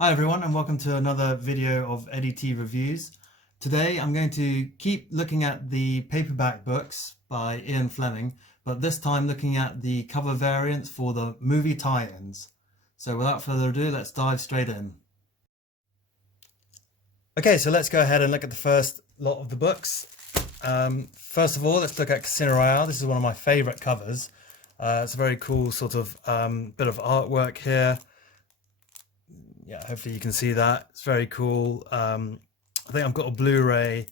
Hi everyone and welcome to another video of EddyT reviews. Today I'm going to keep looking at the paperback books by Ian Fleming, but this time looking at the cover variants for the movie tie-ins. So without further ado, let's dive straight in. Okay, so let's go ahead and look at the first lot of the books. First of all, let's look at Casino Royale. This is one of my favorite covers. It's a very cool sort of bit of artwork here. Yeah, hopefully you can see that. It's very cool. I think I've got a Blu-ray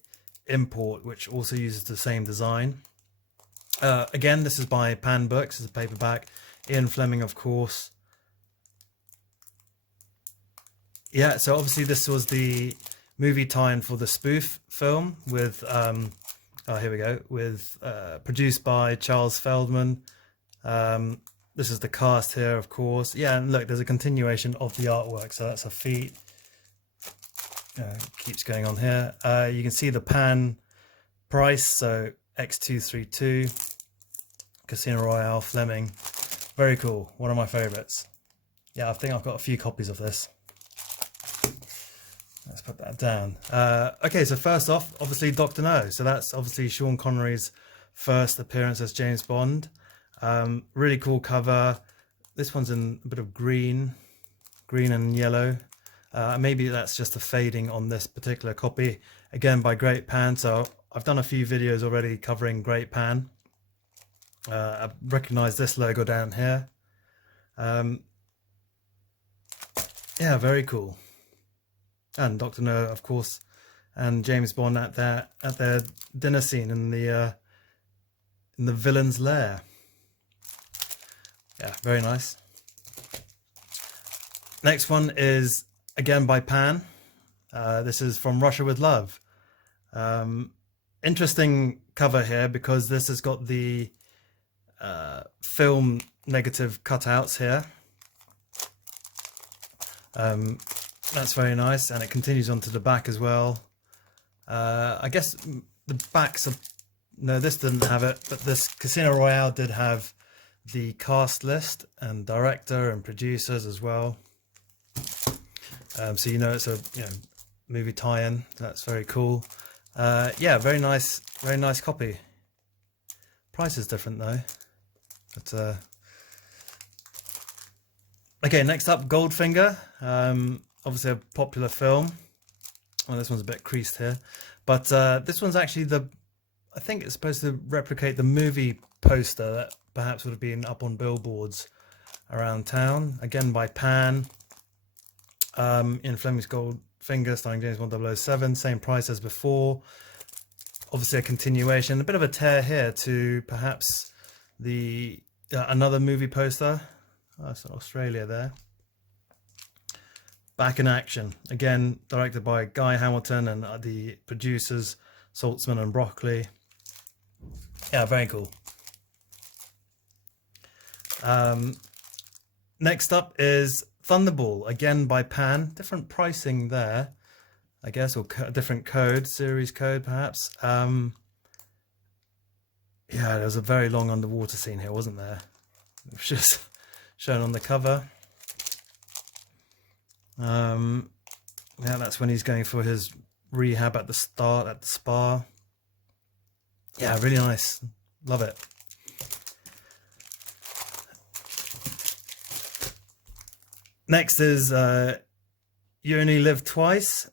import which also uses the same design. Again, this is by Pan Books. It's a paperback. Ian Fleming, of course. Yeah, so obviously this was the movie tie-in for the spoof film with here we go, with produced by Charles Feldman. This is the cast here, of course. Yeah, and look, there's a continuation of the artwork. So that's a feet. Keeps going on here. You can see the Pan price. So X232, Casino Royale, Fleming. Very cool. One of my favorites. Yeah, I think I've got a few copies of this. Let's put that down. Okay, so first off, obviously Dr. No. So that's obviously Sean Connery's first appearance as James Bond. Really cool cover. This one's in a bit of green and yellow. Maybe that's just a fading on this particular copy. Again, by Great Pan. So I've done a few videos already covering Great Pan. I recognize this logo down here. Yeah, very cool. And Dr. No, of course, and James Bond at their dinner scene in the villain's lair. Yeah, very nice. Next one is again by Pan. This is From Russia with Love. Interesting cover here because this has got the film negative cutouts here. That's very nice, and it continues onto the back as well. I guess the backs are... No, this didn't have it, but this Casino Royale did have the cast list and director and producers as well. So you know it's a movie tie-in. That's very cool. Yeah, very nice copy. Price is different though. But okay, next up, Goldfinger. Obviously a popular film. Well, this one's a bit creased here, but this one's actually I think it's supposed to replicate the movie poster that perhaps would have been up on billboards around town. Again by Pan. Ian Fleming's Goldfinger starring James Bond 007. Same price as before. Obviously a continuation. A bit of a tear here to perhaps the another movie poster. Oh, it's Australia there. Back in Action, again directed by Guy Hamilton and the producers Saltzman and Broccoli. Yeah, very cool. Next up is Thunderball, again by Pan. Different pricing there, I guess, or different code, series code perhaps. Yeah, there was a very long underwater scene here, wasn't there? It was just shown on the cover. Yeah, that's when he's going for his rehab at the start at the spa. Yeah, really nice. Love it. Next is You Only Live Twice.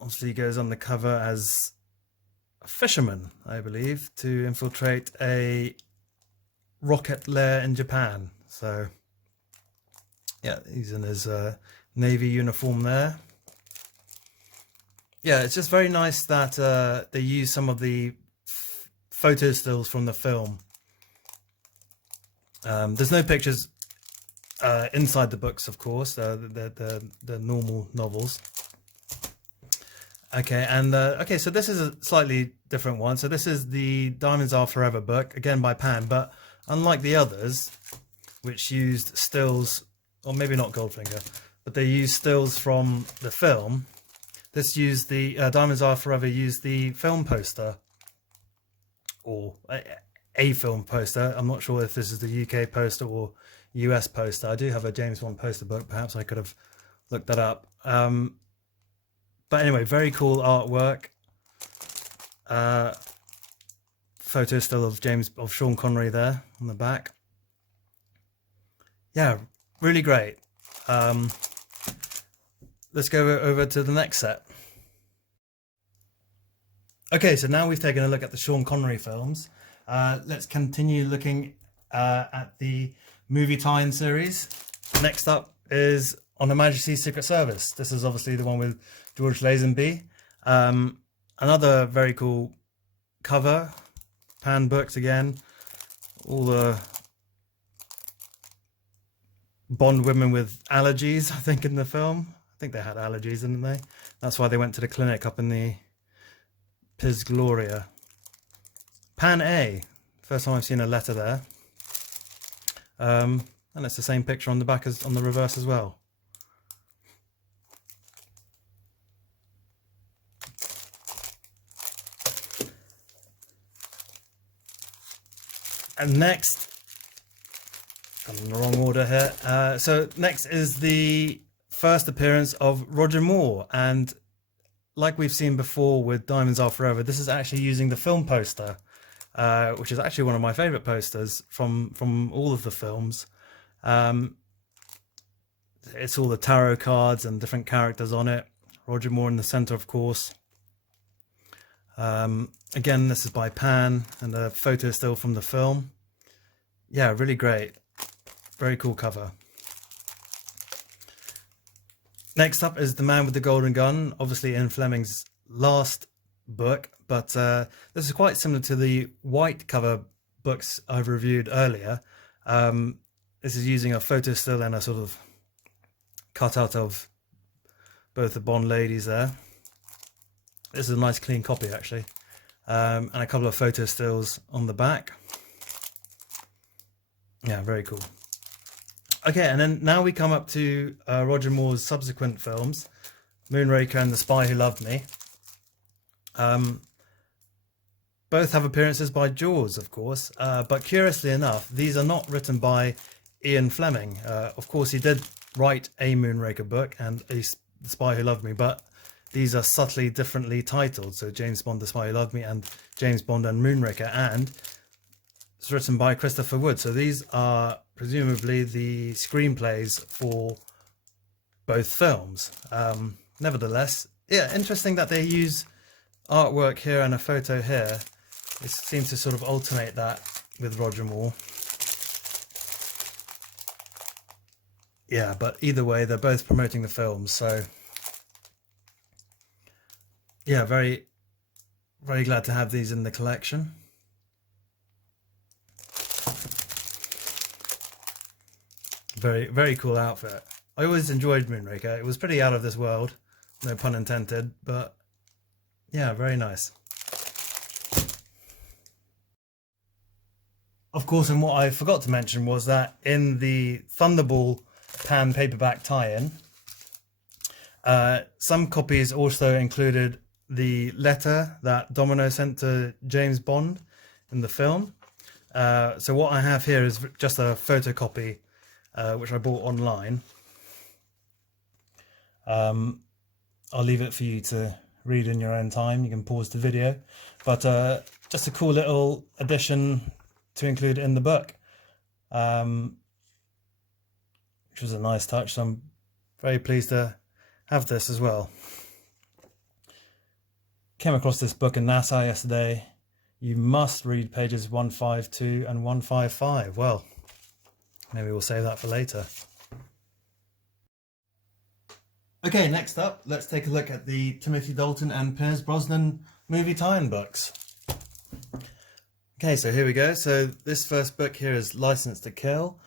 Obviously he goes on the cover as a fisherman, I believe, to infiltrate a rocket lair in Japan. So yeah, he's in his Navy uniform there. Yeah, it's just very nice that they use some of the photo stills from the film. There's no pictures inside the books, of course, the normal novels. Okay, and okay, so this is a slightly different one. So this is the Diamonds Are Forever book, again by Pan, but unlike the others, which used stills, or maybe not Goldfinger, but they used stills from the film. This used the Diamonds Are Forever used the film poster, or a film poster. I'm not sure if this is the UK poster or US poster. I do have a James Bond poster book. Perhaps I could have look that up. But anyway, very cool artwork. Photo still of Sean Connery there on the back. Yeah, really great. Let's go over to the next set. Okay, so now we've taken a look at the Sean Connery films. Let's continue looking at the movie tie-in series. Next up is On Her Majesty's Secret Service. This is obviously the one with George Lazenby. Another very cool cover. Pan books again. All the Bond women with allergies, I think, in the film. I think they had allergies, didn't they? That's why they went to the clinic up in the Piz Gloria. Pan A. First time I've seen a letter there. And it's the same picture on the back as on the reverse as well. And next, I'm in the wrong order here. So next is the first appearance of Roger Moore, and like we've seen before with Diamonds Are Forever, this is actually using the film poster, which is actually one of my favourite posters from all of the films. It's all the tarot cards and different characters on it. Roger Moore in the centre, of course. Again, this is by Pan, and the photo is still from the film. Yeah, really great. Very cool cover. Next up is The Man with the Golden Gun, obviously Ian Fleming's last book, but this is quite similar to the white cover books I've reviewed earlier. This is using a photo still and a sort of cutout of both the Bond ladies there. This is a nice clean copy, actually. And a couple of photo stills on the back. Yeah, very cool. Okay, and then now we come up to Roger Moore's subsequent films, Moonraker and The Spy Who Loved Me. Both have appearances by Jaws, of course, but curiously enough, these are not written by Ian Fleming. Of course, he did write a Moonraker book and The Spy Who Loved Me, but these are subtly differently titled. So James Bond, The Spy Who Loved Me, and James Bond and Moonraker, and it's written by Christopher Wood. So these are presumably the screenplays for both films. Nevertheless, yeah, interesting that they use artwork here and a photo here. It seems to sort of alternate that with Roger Moore. Yeah, but either way, they're both promoting the films, so yeah, very, very glad to have these in the collection. Very, very cool outfit. I always enjoyed Moonraker. It was pretty out of this world, no pun intended, but yeah, very nice. Of course, and what I forgot to mention was that in the Thunderball Pan paperback tie-in, some copies also included the letter that Domino sent to James Bond in the film. So what I have here is just a photocopy which I bought online. I'll leave it for you to read in your own time. You can pause the video, but just a cool little addition to include in the book, which was a nice touch. So I'm very pleased to have this as well. Came across this book in Nassau yesterday. You must read pages 152 and 155. Well, maybe we'll save that for later. Okay, next up, let's take a look at the Timothy Dalton and Pierce Brosnan movie tie-in books. Okay, so here we go. So this first book here is License to Kill,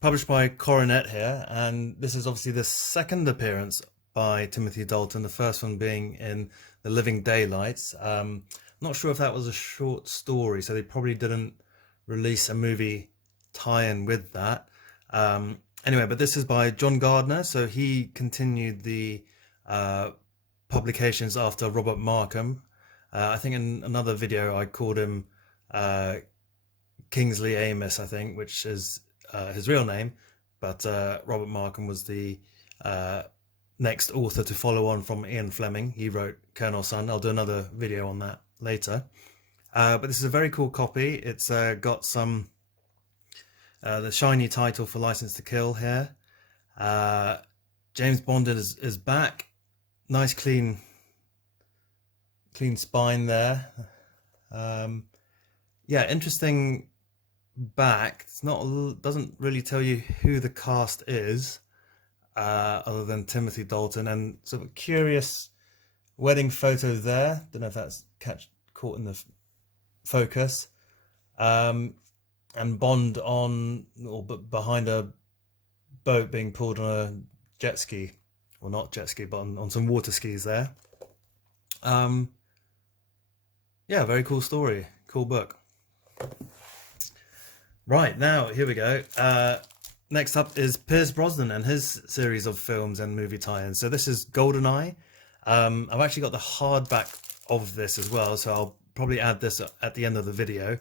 published by Coronet here, and this is obviously the second appearance by Timothy Dalton, the first one being in The Living Daylights. Not sure if that was a short story, so they probably didn't release a movie tie-in with that. Anyway, but this is by John Gardner, so he continued the publications after Robert Markham. I think in another video I called him Kingsley Amos, I think, which is his real name, but Robert Markham was the next author to follow on from Ian Fleming. He wrote Colonel's Son. I'll do another video on that later. But this is a very cool copy. It's got some the shiny title for License to Kill here. James Bond is back. Nice clean spine there. Yeah, interesting back. It's not, doesn't really tell you who the cast is, other than Timothy Dalton, and sort of curious wedding photo there. Don't know if that's caught in the focus. And Bond on, or behind a boat being pulled on a jet ski, well, not jet ski, but on some water skis there. Yeah, very cool story, cool book. Right, now here we go. Next up is Pierce Brosnan and his series of films and movie tie-ins. So this is GoldenEye. I've actually got the hardback of this as well, so I'll probably add this at the end of the video.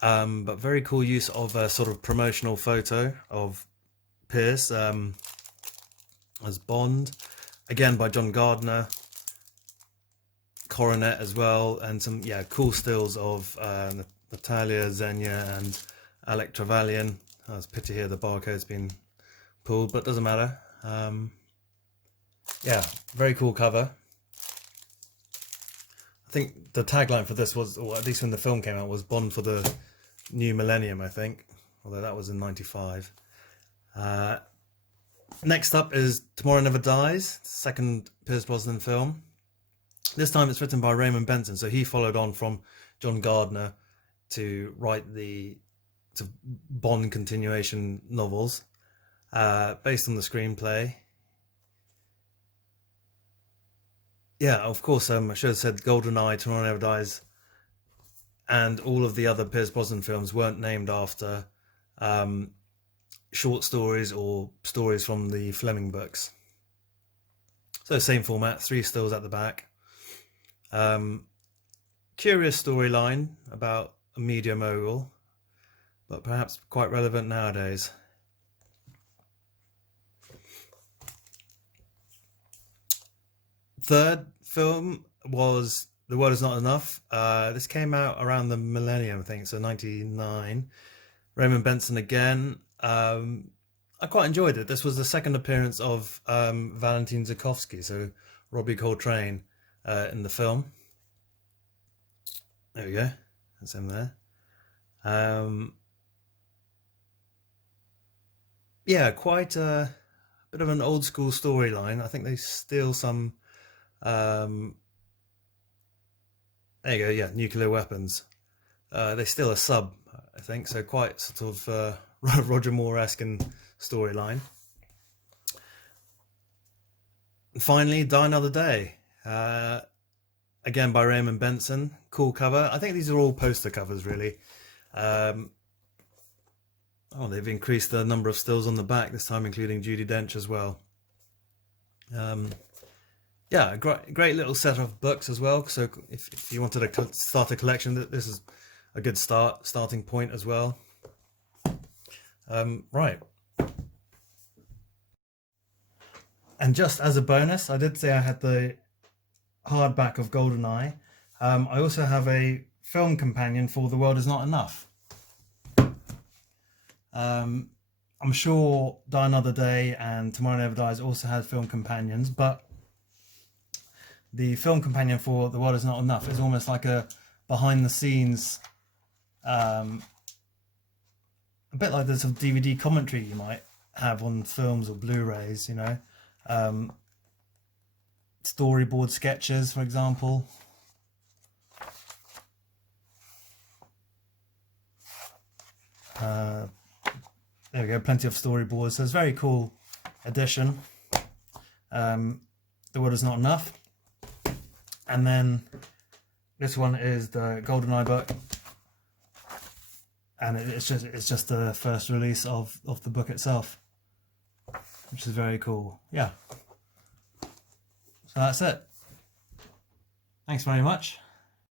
But very cool use of a sort of promotional photo of Pierce as Bond, again by John Gardner. Coronet as well, and some cool stills of Natalia, Xenia, and Alec Trevelyan. Oh, it's a pity here the barcode's been pulled, but doesn't matter. Yeah, very cool cover. I think the tagline for this was, or at least when the film came out, was Bond for the New Millennium, I think, although that was in '95. Next up is Tomorrow Never Dies, second Pierce Brosnan film. This time it's written by Raymond Benson, so he followed on from John Gardner to write the Bond continuation novels, based on the screenplay. Yeah, of course, I should have said GoldenEye, Tomorrow Never Dies, and all of the other Pierce Brosnan films weren't named after short stories or stories from the Fleming books. So same format, 3 stills at the back. Curious storyline about a media mogul, but perhaps quite relevant nowadays. Third film was The World Is Not Enough. This came out around the millennium, I think, so 99. Raymond Benson again. I quite enjoyed it. This was the second appearance of Valentin Zukovsky, so Robbie Coltrane, in the film. There we go. That's him there. Yeah, quite a bit of an old school storyline. I think they steal some. There you go. Yeah, nuclear weapons. They steal a sub, I think. So quite sort of Roger Moore-esque storyline. And finally, Die Another Day. Again by Raymond Benson. Cool cover. I think these are all poster covers, really. Oh, they've increased the number of stills on the back this time, including Judi Dench as well. Yeah, great little set of books as well. So if you wanted to start a collection, this is a good starting point as well. Right. And just as a bonus, I did say I had the hardback of GoldenEye. I also have a film companion for The World Is Not Enough. I'm sure Die Another Day and Tomorrow Never Dies also had film companions, but the film companion for The World Is Not Enough is almost like a behind the scenes, a bit like the sort of DVD commentary you might have on films or Blu-rays, you know. Storyboard sketches, for example. There we go, plenty of storyboards. So it's a very cool edition. The World Is Not Enough. And then this one is the GoldenEye book, and it's just the first release of the book itself, which is very cool. Yeah. So that's it. Thanks very much.